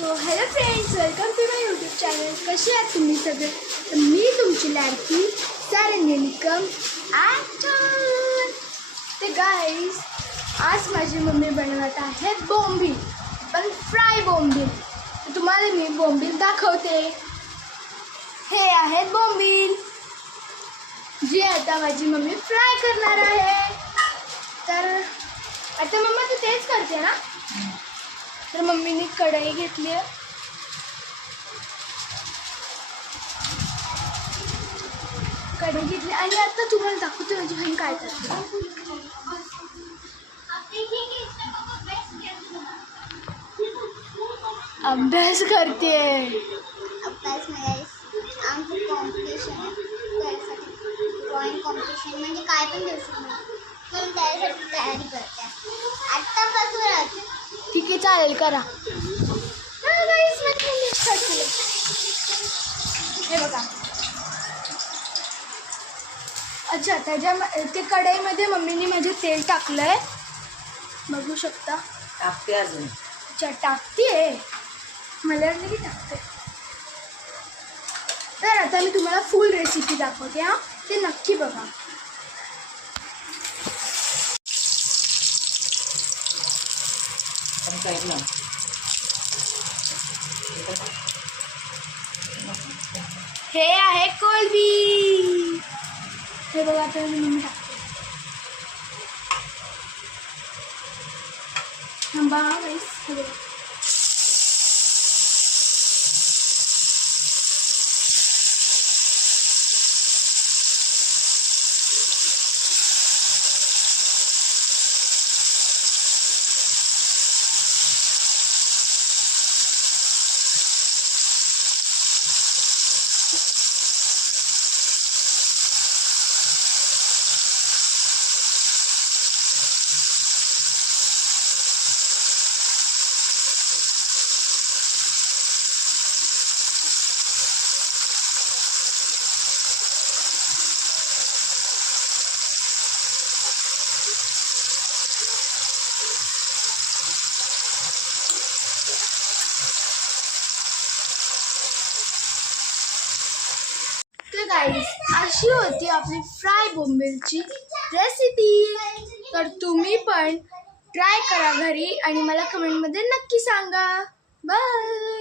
तो hello friends, welcome to my YouTube channel. कसे आहात तुम्ही सगळे? तर मी तुमची लाडकी सारण्य निकम ॲक्टर. ते गाईज, आज माझी मम्मी बनवत आहे बोंबील, पण फ्राय बोंबील. तर तुम्हाला मी बोंबील दाखवते. हे आहेत बोंबील, जी आता माझी मम्मी फ्राय करणार आहे. तर आता मम्मा तू तेच करते ना? तर मम्मीने कढई घेतली आहे. कढई घेतली आणि आता तुम्हाला दाखवते माझी बहीण काय करते. अभ्यास करते. अभ्यास नाही, आमचं कॉम्पिटिशन आहे, त्यासाठी ड्रॉइंग कॉम्पिटिशन म्हणजे काय पण देऊ शकतो, पण त्यासाठी तयारी करते आत्तापासूनच. ठीक आहे, चालेल, करा. हे बघा. अच्छा, ते कढईमध्ये मम्मीने माझे तेल टाकलंय, बघू शकता. टाकते अजून. अच्छा, टाकते, मला वाटलं की टाकते. तर आता मी तुम्हाला फुल रेसिपी दाखवते. हा, ते नक्की बघा. हे आहे कोलबी. हे बघा, आता मी मम्मी टाकते. थांबा गाईस, हे बघा. गाईस, अशी होती आपली फ्राय बोंबीलची रेसिपी. तर तुम्ही पण ट्राय करा घरी आणि मला कमेंटमध्ये नक्की सांगा. बाय.